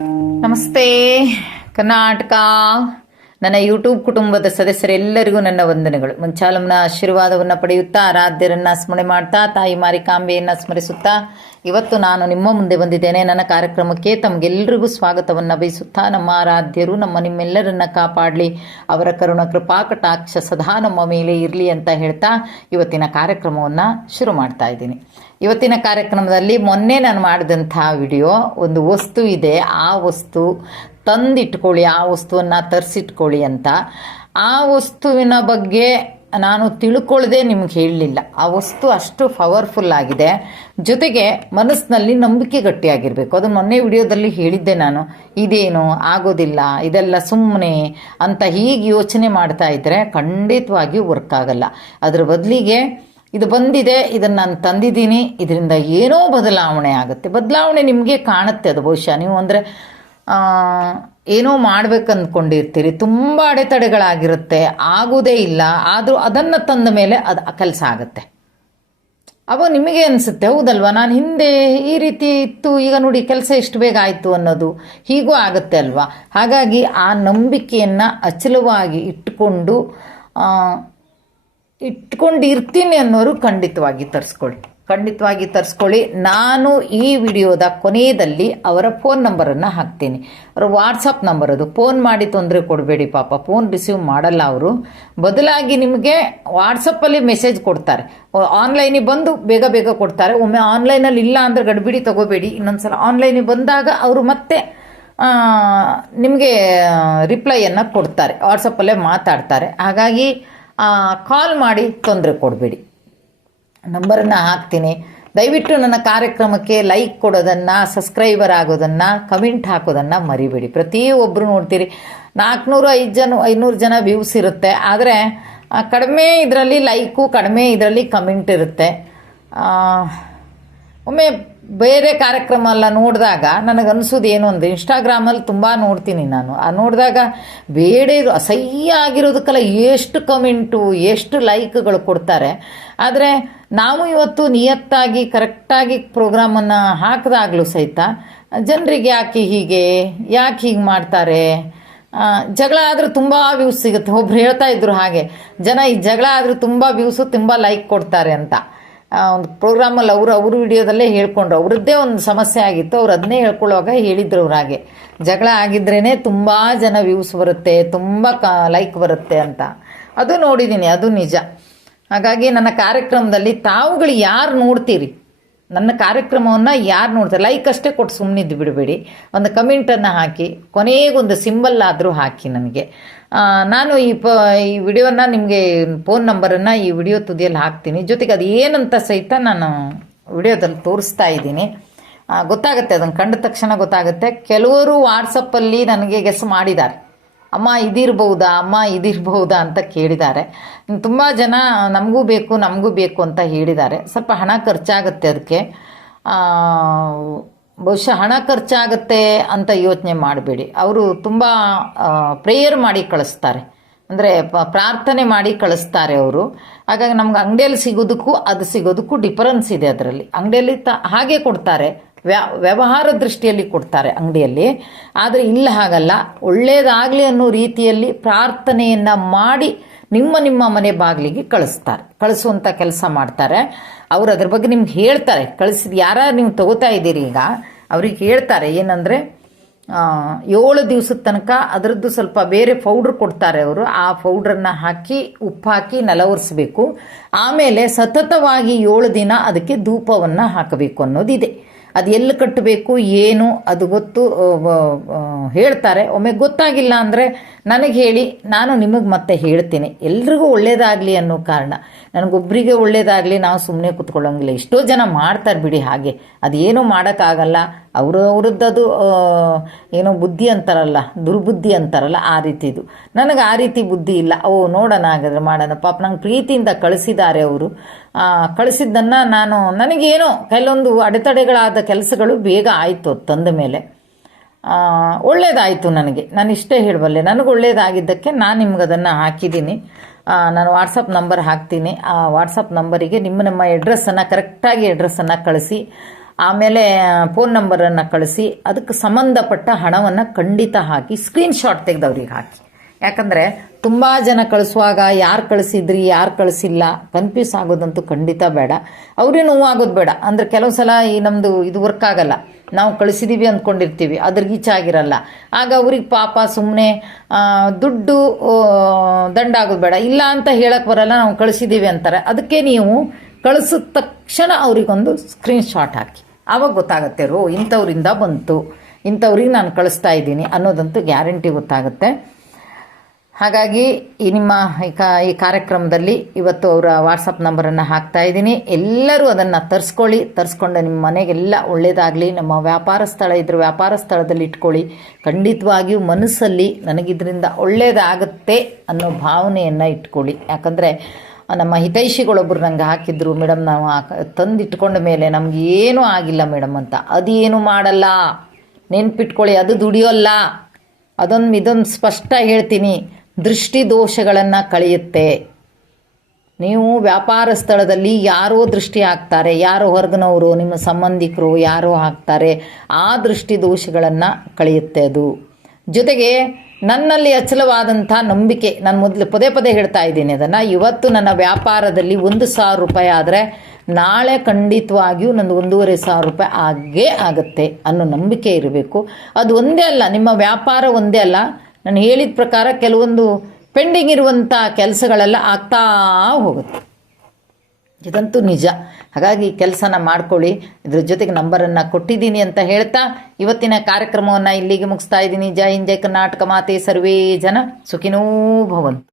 ನಮಸ್ತೆ ಕರ್ನಾಟಕ. ನನ್ನ ಯೂಟ್ಯೂಬ್ ಕುಟುಂಬದ ಸದಸ್ಯರೆಲ್ಲರಿಗೂ ನನ್ನ ವಂದನೆಗಳು. ಮುಂಚಾಲಂನ ಆಶೀರ್ವಾದವನ್ನು ಪಡೆಯುತ್ತಾ, ಆರಾಧ್ಯರನ್ನ ಸ್ಮರಣೆ ಮಾಡ್ತಾ, ತಾಯಿ ಮಾರಿಕಾಂಬೆಯನ್ನು ಸ್ಮರಿಸುತ್ತಾ ಇವತ್ತು ನಾನು ನಿಮ್ಮ ಮುಂದೆ ಬಂದಿದ್ದೇನೆ. ನನ್ನ ಕಾರ್ಯಕ್ರಮಕ್ಕೆ ತಮಗೆಲ್ಲರಿಗೂ ಸ್ವಾಗತವನ್ನು ಬಯಸುತ್ತಾ, ನಮ್ಮ ಆರಾಧ್ಯರು ನಿಮ್ಮೆಲ್ಲರನ್ನ ಕಾಪಾಡಲಿ, ಅವರ ಕರುಣ ಕೃಪಾ ಕಟಾಕ್ಷ ಸದಾ ನಮ್ಮ ಮೇಲೆ ಇರಲಿ ಅಂತ ಹೇಳ್ತಾ ಇವತ್ತಿನ ಕಾರ್ಯಕ್ರಮವನ್ನು ಶುರು ಮಾಡ್ತಾ ಇದ್ದೀನಿ. ಇವತ್ತಿನ ಕಾರ್ಯಕ್ರಮದಲ್ಲಿ ಮೊನ್ನೆ ನಾನು ಮಾಡಿದಂಥ ವಿಡಿಯೋ, ಒಂದು ವಸ್ತು ಇದೆ, ಆ ವಸ್ತು ತಂದಿಟ್ಕೊಳ್ಳಿ, ಆ ವಸ್ತುವನ್ನು ತರಿಸಿಟ್ಕೊಳ್ಳಿ ಅಂತ. ಆ ವಸ್ತುವಿನ ಬಗ್ಗೆ ನಾನು ತಿಳ್ಕೊಳ್ಳದೆ ನಿಮ್ಗೆ ಹೇಳಲಿಲ್ಲ. ಆ ವಸ್ತು ಅಷ್ಟು ಪವರ್ಫುಲ್ ಆಗಿದೆ, ಜೊತೆಗೆ ಮನಸ್ಸಿನಲ್ಲಿ ನಂಬಿಕೆ ಗಟ್ಟಿಯಾಗಿರಬೇಕು. ಅದು ಮೊನ್ನೆ ವಿಡಿಯೋದಲ್ಲಿ ಹೇಳಿದ್ದೆ ನಾನು. ಇದೇನು ಆಗೋದಿಲ್ಲ, ಇದೆಲ್ಲ ಸುಮ್ಮನೆ ಅಂತ ಹೀಗೆ ಯೋಚನೆ ಮಾಡ್ತಾ ಇದ್ದರೆ ಖಂಡಿತವಾಗಿಯೂ ವರ್ಕ್ ಆಗಲ್ಲ. ಅದರ ಬದಲಿಗೆ ಇದು ಬಂದಿದೆ, ಇದನ್ನು ನಾನು ತಂದಿದ್ದೀನಿ, ಇದರಿಂದ ಏನೋ ಬದಲಾವಣೆ ಆಗುತ್ತೆ. ಬದಲಾವಣೆ ನಿಮಗೆ ಕಾಣುತ್ತೆ. ಅದು ಬಹುಶಃ ನೀವು ಅಂದರೆ ಏನೋ ಮಾಡ್ಬೇಕು ಅಂದ್ಕೊಂಡಿರ್ತೀರಿ, ತುಂಬ ಅಡೆತಡೆಗಳಾಗಿರುತ್ತೆ, ಆಗೋದೇ ಇಲ್ಲ. ಆದರೂ ಅದನ್ನು ತಂದ ಮೇಲೆ ಅದು ಕೆಲಸ ಆಗುತ್ತೆ. ಅವಾಗ ನಿಮಗೆ ಅನಿಸುತ್ತೆ, ಹೌದಲ್ವಾ, ನಾನು ಹಿಂದೆ ಈ ರೀತಿ ಇತ್ತು, ಈಗ ನೋಡಿ ಕೆಲಸ ಎಷ್ಟು ಬೇಗ ಆಯಿತು ಅನ್ನೋದು ಹೀಗೂ ಆಗುತ್ತೆ ಅಲ್ವಾ. ಹಾಗಾಗಿ ಆ ನಂಬಿಕೆಯನ್ನು ಅಚಲವಾಗಿ ಇಟ್ಕೊಂಡಿರ್ತೀನಿ ಅನ್ನೋರು ಖಂಡಿತವಾಗಿ ತರಿಸ್ಕೊಳ್ಳಿ. ನಾನು ಈ ವಿಡಿಯೋದ ಕೊನೆಯಲ್ಲಿ ಅವರ ಫೋನ್ ನಂಬರನ್ನು ಹಾಕ್ತೀನಿ, ಅವರ ವಾಟ್ಸಪ್ ನಂಬರ್. ಅದು ಫೋನ್ ಮಾಡಿ ತೊಂದರೆ ಕೊಡಬೇಡಿ, ಪಾಪ ಫೋನ್ ರಿಸೀವ್ ಮಾಡಲ್ಲ ಅವರು. ಬದಲಾಗಿ ನಿಮಗೆ ವಾಟ್ಸಪ್ಪಲ್ಲಿ ಮೆಸೇಜ್ ಕೊಡ್ತಾರೆ, ಆನ್ಲೈನಿಗೆ ಬಂದು ಬೇಗ ಕೊಡ್ತಾರೆ. ಒಮ್ಮೆ ಆನ್ಲೈನಲ್ಲಿ ಇಲ್ಲ ಅಂದರೆ ಗಡಿಬಿಡಿ ತಗೋಬೇಡಿ, ಇನ್ನೊಂದ್ಸಲ ಆನ್ಲೈನಿಗೆ ಬಂದಾಗ ಅವರು ಮತ್ತೆ ನಿಮಗೆ ರಿಪ್ಲೈಯನ್ನು ಕೊಡ್ತಾರೆ, ವಾಟ್ಸಪ್ಪಲ್ಲೇ ಮಾತಾಡ್ತಾರೆ. ಹಾಗಾಗಿ ಕಾಲ್ ಮಾಡಿ ತೊಂದರೆ ಕೊಡಬೇಡಿ. ನಂಬರನ್ನು ಹಾಕ್ತೀನಿ. ದಯವಿಟ್ಟು ನನ್ನ ಕಾರ್ಯಕ್ರಮಕ್ಕೆ ಲೈಕ್ ಕೊಡೋದನ್ನು, ಸಬ್ಸ್ಕ್ರೈಬರ್ ಆಗೋದನ್ನು, ಕಮೆಂಟ್ ಹಾಕೋದನ್ನು ಮರಿಬೇಡಿ. ಪ್ರತಿಯೊಬ್ಬರು ನೋಡ್ತೀರಿ 400-500 ಜನ ವ್ಯೂಸ್ ಇರುತ್ತೆ, ಆದರೆ ಕಡಿಮೆ ಇದರಲ್ಲಿ ಲೈಕು, ಕಡಿಮೆ ಇದರಲ್ಲಿ ಕಮೆಂಟ್ ಇರುತ್ತೆ. ಒಮ್ಮೆ ಬೇರೆ ಕಾರ್ಯಕ್ರಮ ಎಲ್ಲ ನೋಡಿದಾಗ ನನಗನ್ಸೋದು ಏನು ಅಂದರೆ, ಇನ್ಸ್ಟಾಗ್ರಾಮಲ್ಲಿ ತುಂಬ ನೋಡ್ತೀನಿ ನಾನು. ನೋಡಿದಾಗ ಬೇಡ ಅಸಹ್ಯ ಆಗಿರೋದಕ್ಕೆಲ್ಲ ಎಷ್ಟು ಕಮೆಂಟು, ಎಷ್ಟು ಲೈಕ್ಗಳು ಕೊಡ್ತಾರೆ. ಆದರೆ ನಾವು ಇವತ್ತು ನಿಯತ್ತಾಗಿ ಕರೆಕ್ಟಾಗಿ ಪ್ರೋಗ್ರಾಮನ್ನು ಹಾಕಿದಾಗಲೂ ಸಹಿತ ಜನರಿಗೆ ಯಾಕೆ ಹೀಗೆ ಮಾಡ್ತಾರೆ, ಜಗಳ ಆದರೂ ತುಂಬ ವ್ಯೂಸ್ ಸಿಗುತ್ತೆ. ಒಬ್ರು ಹೇಳ್ತಾ ಇದ್ರು ಹಾಗೆ, ಜನ ಈ ಜಗಳ ಆದರೂ ತುಂಬ ವ್ಯೂಸು, ತುಂಬ ಲೈಕ್ ಕೊಡ್ತಾರೆ ಅಂತ. ಒಂದು ಪ್ರೋಗ್ರಾಮಲ್ಲಿ ಅವರು ವಿಡಿಯೋದಲ್ಲೇ ಹೇಳ್ಕೊಂಡ್ರು, ಅವರದ್ದೇ ಒಂದು ಸಮಸ್ಯೆ ಆಗಿತ್ತು, ಅವ್ರು ಅದನ್ನೇ ಹೇಳ್ಕೊಳ್ಳುವಾಗ ಹೇಳಿದ್ರು ಅವ್ರು ಹಾಗೆ, ಜಗಳ ಆಗಿದ್ರೇ ತುಂಬ ಜನ ವ್ಯೂಸ್ ಬರುತ್ತೆ, ತುಂಬ ಲೈಕ್ ಬರುತ್ತೆ ಅಂತ. ಅದು ನೋಡಿದ್ದೀನಿ, ಅದು ನಿಜ. ಹಾಗಾಗಿ ನನ್ನ ಕಾರ್ಯಕ್ರಮದಲ್ಲಿ ತಾವುಗಳು ಯಾರು ನೋಡ್ತೀರಿ, ನನ್ನ ಕಾರ್ಯಕ್ರಮವನ್ನು ಯಾರು ನೋಡ್ತಾರೆ, ಲೈಕ್ ಅಷ್ಟೇ ಕೊಟ್ಟು ಸುಮ್ಮನಿದ್ದು ಬಿಡಬೇಡಿ, ಒಂದು ಕಮೆಂಟನ್ನು ಹಾಕಿ, ಕೊನೆಗೊಂದು ಸಿಂಬಲ್ ಆದರೂ ಹಾಕಿ ನನಗೆ. ನಾನು ಈ ವಿಡಿಯೋನ ನಿಮಗೆ ಫೋನ್ ನಂಬರನ್ನು ಈ ವಿಡಿಯೋ ತುದಿಯಲ್ಲಿ ಹಾಕ್ತೀನಿ. ಜೊತೆಗೆ ಅದು ಏನಂತ ಸಹಿತ ನಾನು ವಿಡಿಯೋದಲ್ಲಿ ತೋರಿಸ್ತಾ ಇದ್ದೀನಿ. ಗೊತ್ತಾಗುತ್ತೆ, ಅದನ್ನು ಕಂಡ ತಕ್ಷಣ ಗೊತ್ತಾಗುತ್ತೆ. ಕೆಲವರು ವಾಟ್ಸಪ್ಪಲ್ಲಿ ನನಗೆ ಗೆಸ್ ಮಾಡಿದ್ದಾರೆ, ಅಮ್ಮ ಇದಿರ್ಬಹುದಾ ಅಂತ ಕೇಳಿದ್ದಾರೆ. ತುಂಬ ಜನ ನಮಗೂ ಬೇಕು ಅಂತ ಹೇಳಿದ್ದಾರೆ. ಸ್ವಲ್ಪ ಹಣ ಖರ್ಚಾಗುತ್ತೆ ಅದಕ್ಕೆ. ಬಹುಶಃ ಹಣ ಖರ್ಚಾಗುತ್ತೆ ಅಂತ ಯೋಚನೆ ಮಾಡಬೇಡಿ. ಅವರು ತುಂಬ ಪ್ರೇಯರ್ ಮಾಡಿ ಕಳಿಸ್ತಾರೆ, ಅಂದರೆ ಪ್ರಾರ್ಥನೆ ಮಾಡಿ ಕಳಿಸ್ತಾರೆ ಅವರು. ಹಾಗಾಗಿ ನಮ್ಗೆ ಅಂಗಡಿಯಲ್ಲಿ ಸಿಗೋದಕ್ಕೂ ಡಿಫರೆನ್ಸ್ ಇದೆ. ಅದರಲ್ಲಿ ಅಂಗಡಿಯಲ್ಲಿ ಹಾಗೆ ಕೊಡ್ತಾರೆ, ವ್ಯವಹಾರ ದೃಷ್ಟಿಯಲ್ಲಿ ಕೊಡ್ತಾರೆ ಅಂಗಡಿಯಲ್ಲಿ. ಆದರೆ ಇಲ್ಲ ಹಾಗಲ್ಲ, ಒಳ್ಳೆಯದಾಗಲಿ ಅನ್ನೋ ರೀತಿಯಲ್ಲಿ ಪ್ರಾರ್ಥನೆಯನ್ನು ಮಾಡಿ ನಿಮ್ಮ ಮನೆ ಬಾಗಿಲಿಗೆ ಕಳಿಸುವಂಥ ಕೆಲಸ ಮಾಡ್ತಾರೆ ಅವರು. ಅದ್ರ ಬಗ್ಗೆ ನಿಮ್ಗೆ ಹೇಳ್ತಾರೆ, ಕಳಿಸಿದ ಯಾರು ನೀವು ತಗೋತಾ ಇದ್ದೀರಿ ಈಗ ಅವ್ರಿಗೆ ಹೇಳ್ತಾರೆ ಏನಂದರೆ, 7 ದಿವಸದ ತನಕ ಅದರದ್ದು ಸ್ವಲ್ಪ ಬೇರೆ ಪೌಡ್ರ್ ಕೊಡ್ತಾರೆ ಅವರು. ಆ ಪೌಡ್ರನ್ನು ಹಾಕಿ ಉಪ್ಪು ಹಾಕಿ ನೆಲವರಿಸಬೇಕು. ಆಮೇಲೆ ಸತತವಾಗಿ 7 ದಿನ ಅದಕ್ಕೆ ಧೂಪವನ್ನು ಹಾಕಬೇಕು ಅನ್ನೋದಿದೆ. ಅದು ಎಲ್ಲಿ ಕಟ್ಟಬೇಕು ಏನು ಅದು ಹೇಳ್ತಾರೆ. ಒಮ್ಮೆ ಗೊತ್ತಾಗಿಲ್ಲ ಅಂದರೆ ನನಗೆ ಹೇಳಿ, ನಾನು ನಿಮಗೆ ಮತ್ತೆ ಹೇಳ್ತೀನಿ. ಎಲ್ರಿಗೂ ಒಳ್ಳೇದಾಗಲಿ ಅನ್ನೋ ಕಾರಣ, ನನಗೊಬ್ಬರಿಗೆ ಒಳ್ಳೇದಾಗಲಿ, ನಾವು ಸುಮ್ಮನೆ ಕೂತ್ಕೊಳ್ಳೋಂಗಿಲ್ಲ. ಎಷ್ಟೋ ಜನ ಮಾಡ್ತಾರೆ ಬಿಡಿ ಹಾಗೆ, ಅದೇನೂ ಮಾಡೋಕ್ಕಾಗಲ್ಲ. ಅವರದ್ದು ಏನೋ ಬುದ್ಧಿ ಅಂತಾರಲ್ಲ, ದುರ್ಬುದ್ಧಿ ಅಂತಾರಲ್ಲ, ಆ ರೀತಿದು. ನನಗೆ ಆ ರೀತಿ ಬುದ್ಧಿ ಇಲ್ಲ. ನೋಡೋಣ ಹಾಗಾದ್ರೆ ಮಾಡೋಣ. ಪಾಪ ನಂಗೆ ಪ್ರೀತಿಯಿಂದ ಕಳಿಸಿದ್ದಾರೆ ಅವರು. ಕಳಿಸಿದ್ದನ್ನು ನನಗೇನೋ ಕೆಲವೊಂದು ಅಡೆತಡೆಗಳಾದ ಕೆಲಸಗಳು ಬೇಗ ಆಯಿತು ತಂದ ಮೇಲೆ. ಒಳ್ಳೇದಾಯಿತು ನನಗೆ. ನಾನು ಇಷ್ಟೇ ಹೇಳಬಲ್ಲೆ, ನನಗೆ ಒಳ್ಳೇದಾಗಿದ್ದಕ್ಕೆ ನಾನು ನಿಮ್ಗೆ ಅದನ್ನು ಹಾಕಿದ್ದೀನಿ. ನಾನು ವಾಟ್ಸಪ್ ನಂಬರ್ ಹಾಕ್ತೀನಿ. ಆ ವಾಟ್ಸಪ್ ನಂಬರಿಗೆ ನಿಮ್ಮ ಅಡ್ರೆಸ್ಸನ್ನು ಕರೆಕ್ಟಾಗಿ ಕಳಿಸಿ. ಆಮೇಲೆ ಫೋನ್ ನಂಬರನ್ನು ಕಳಿಸಿ ಅದಕ್ಕೆ ಸಂಬಂಧಪಟ್ಟ ಹಣವನ್ನು ಖಂಡಿತ ಹಾಕಿ ಸ್ಕ್ರೀನ್ಶಾಟ್ ತೆಗೆದು ಅವ್ರಿಗೆ ಹಾಕಿ. ಯಾಕಂದರೆ ತುಂಬ ಜನ ಕಳಿಸುವಾಗ ಯಾರು ಕಳಿಸಿದ್ರಿ ಯಾರು ಕಳಿಸಿಲ್ಲ ಕನ್ಫ್ಯೂಸ್ ಆಗೋದಂತೂ ಖಂಡಿತ ಬೇಡ. ಅವ್ರಿಗೆ ನೋವಾಗೋದು ಬೇಡ. ಅಂದರೆ ಕೆಲವು ಸಲ ಈ ನಮ್ಮದು ಇದು ವರ್ಕ್ ಆಗಲ್ಲ, ನಾವು ಕಳಿಸಿದ್ದೀವಿ ಅಂದ್ಕೊಂಡಿರ್ತೀವಿ, ಅದ್ರ ರೀಚ್ ಆಗಿರಲ್ಲ. ಆಗ ಅವ್ರಿಗೆ ಪಾಪ ಸುಮ್ಮನೆ ದುಡ್ಡು ದಂಡ ಆಗೋದು ಬೇಡ. ಇಲ್ಲ ಅಂತ ಹೇಳಕ್ಕೆ ಬರಲ್ಲ, ನಾವು ಕಳಿಸಿದ್ದೀವಿ ಅಂತಾರೆ. ಅದಕ್ಕೆ ನೀವು ಕಳಿಸಿದ ತಕ್ಷಣ ಅವರಿಗೊಂದು ಸ್ಕ್ರೀನ್ಶಾಟ್ ಹಾಕಿ. ಆವಾಗ ಗೊತ್ತಾಗುತ್ತೆ, ಇಂಥವ್ರಿಂದ ಬಂತು, ಇಂಥವ್ರಿಗೆ ನಾನು ಕಳಿಸ್ತಾ ಇದ್ದೀನಿ ಅನ್ನೋದಂತೂ ಗ್ಯಾರಂಟಿ ಗೊತ್ತಾಗುತ್ತೆ. ಹಾಗಾಗಿ ನಿಮ್ಮ ಈ ಕಾರ್ಯಕ್ರಮದಲ್ಲಿ ಇವತ್ತು ಅವರ ವಾಟ್ಸಪ್ ನಂಬರನ್ನು ಹಾಕ್ತಾ ಇದ್ದೀನಿ. ಎಲ್ಲರೂ ಅದನ್ನು ತರಿಸ್ಕೊಂಡು ನಿಮ್ಮ ಮನೆಗೆಲ್ಲ ಒಳ್ಳೆಯದಾಗಲಿ. ನಮ್ಮ ವ್ಯಾಪಾರ ಸ್ಥಳ ಇದ್ದರೆ ವ್ಯಾಪಾರ ಸ್ಥಳದಲ್ಲಿ ಇಟ್ಕೊಳ್ಳಿ. ಖಂಡಿತವಾಗಿಯೂ ಮನಸ್ಸಲ್ಲಿ ನನಗಿದ್ರಿಂದ ಒಳ್ಳೆಯದಾಗುತ್ತೆ ಅನ್ನೋ ಭಾವನೆಯನ್ನು ಇಟ್ಕೊಳ್ಳಿ. ಯಾಕಂದರೆ ನಮ್ಮ ಹಿತೈಷಿಗಳೊಬ್ಬರು ನಂಗೆ ಹಾಕಿದ್ರು, ಮೇಡಮ್ ನಾವು ತಂದಿಟ್ಕೊಂಡ ಮೇಲೆ ನಮ್ಗೆ ಏನೂ ಆಗಿಲ್ಲ ಮೇಡಮ್ ಅಂತ. ಅದೇನು ಮಾಡಲ್ಲ, ನೆನ್ಪಿಟ್ಕೊಳ್ಳಿ, ಅದು ದುಡಿಯೋಲ್ಲ. ಇದೊಂದು ಸ್ಪಷ್ಟ ಹೇಳ್ತೀನಿ, ದೃಷ್ಟಿ ದೋಷಗಳನ್ನು ಕಳೆಯುತ್ತೆ. ನೀವು ವ್ಯಾಪಾರ ಸ್ಥಳದಲ್ಲಿ ಯಾರೋ ದೃಷ್ಟಿ ಹಾಕ್ತಾರೆ, ಯಾರೋ ಹೊರಗಿನವರು ನಿಮ್ಮ ಸಂಬಂಧಿಕರು ಯಾರೋ ಹಾಕ್ತಾರೆ, ಆ ದೃಷ್ಟಿ ದೋಷಗಳನ್ನು ಕಳೆಯುತ್ತೆ ಅದು. ಜೊತೆಗೆ ನನ್ನಲ್ಲಿ ಅಚಲವಾದಂಥ ನಂಬಿಕೆ, ನಾನು ಮೊದಲು ಪದೇ ಹೇಳ್ತಾ ಇದ್ದೀನಿ ಅದನ್ನು. ಇವತ್ತು ನನ್ನ ವ್ಯಾಪಾರದಲ್ಲಿ 1,000 ರೂಪಾಯಿ ಆದರೆ ನಾಳೆ ಖಂಡಿತವಾಗಿಯೂ ನಂದು 1,500 ರೂಪಾಯಿ ಆಗೇ ಆಗುತ್ತೆ ಅನ್ನೋ ನಂಬಿಕೆ ಇರಬೇಕು. ಅದು ಒಂದೇ ಅಲ್ಲ, ನಿಮ್ಮ ವ್ಯಾಪಾರ ಒಂದೇ ಅಲ್ಲ, ನಾನು ಹೇಳಿದ ಪ್ರಕಾರ ಕೆಲವೊಂದು ಪೆಂಡಿಂಗ್ ಇರುವಂಥ ಕೆಲಸಗಳೆಲ್ಲ ಆಗ್ತಾ ಹೋಗುತ್ತೆ. ಇದಂತೂ ನಿಜ. ಹಾಗಾಗಿ ಕೆಲಸನ ಮಾಡ್ಕೊಳ್ಳಿ. ಇದ್ರ ಜೊತೆಗೆ ನಂಬರನ್ನು ಕೊಟ್ಟಿದ್ದೀನಿ ಅಂತ ಹೇಳ್ತಾ ಇವತ್ತಿನ ಕಾರ್ಯಕ್ರಮವನ್ನು ಇಲ್ಲಿಗೆ ಮುಗಿಸ್ತಾ ಇದ್ದೀನಿ. ಜೈ ಹಿಂದ್, ಜೈ ಕರ್ನಾಟಕ ಮಾತೆ, ಸರ್ವೇ ಜನ ಸುಖಿನೋ ಭವಂತು.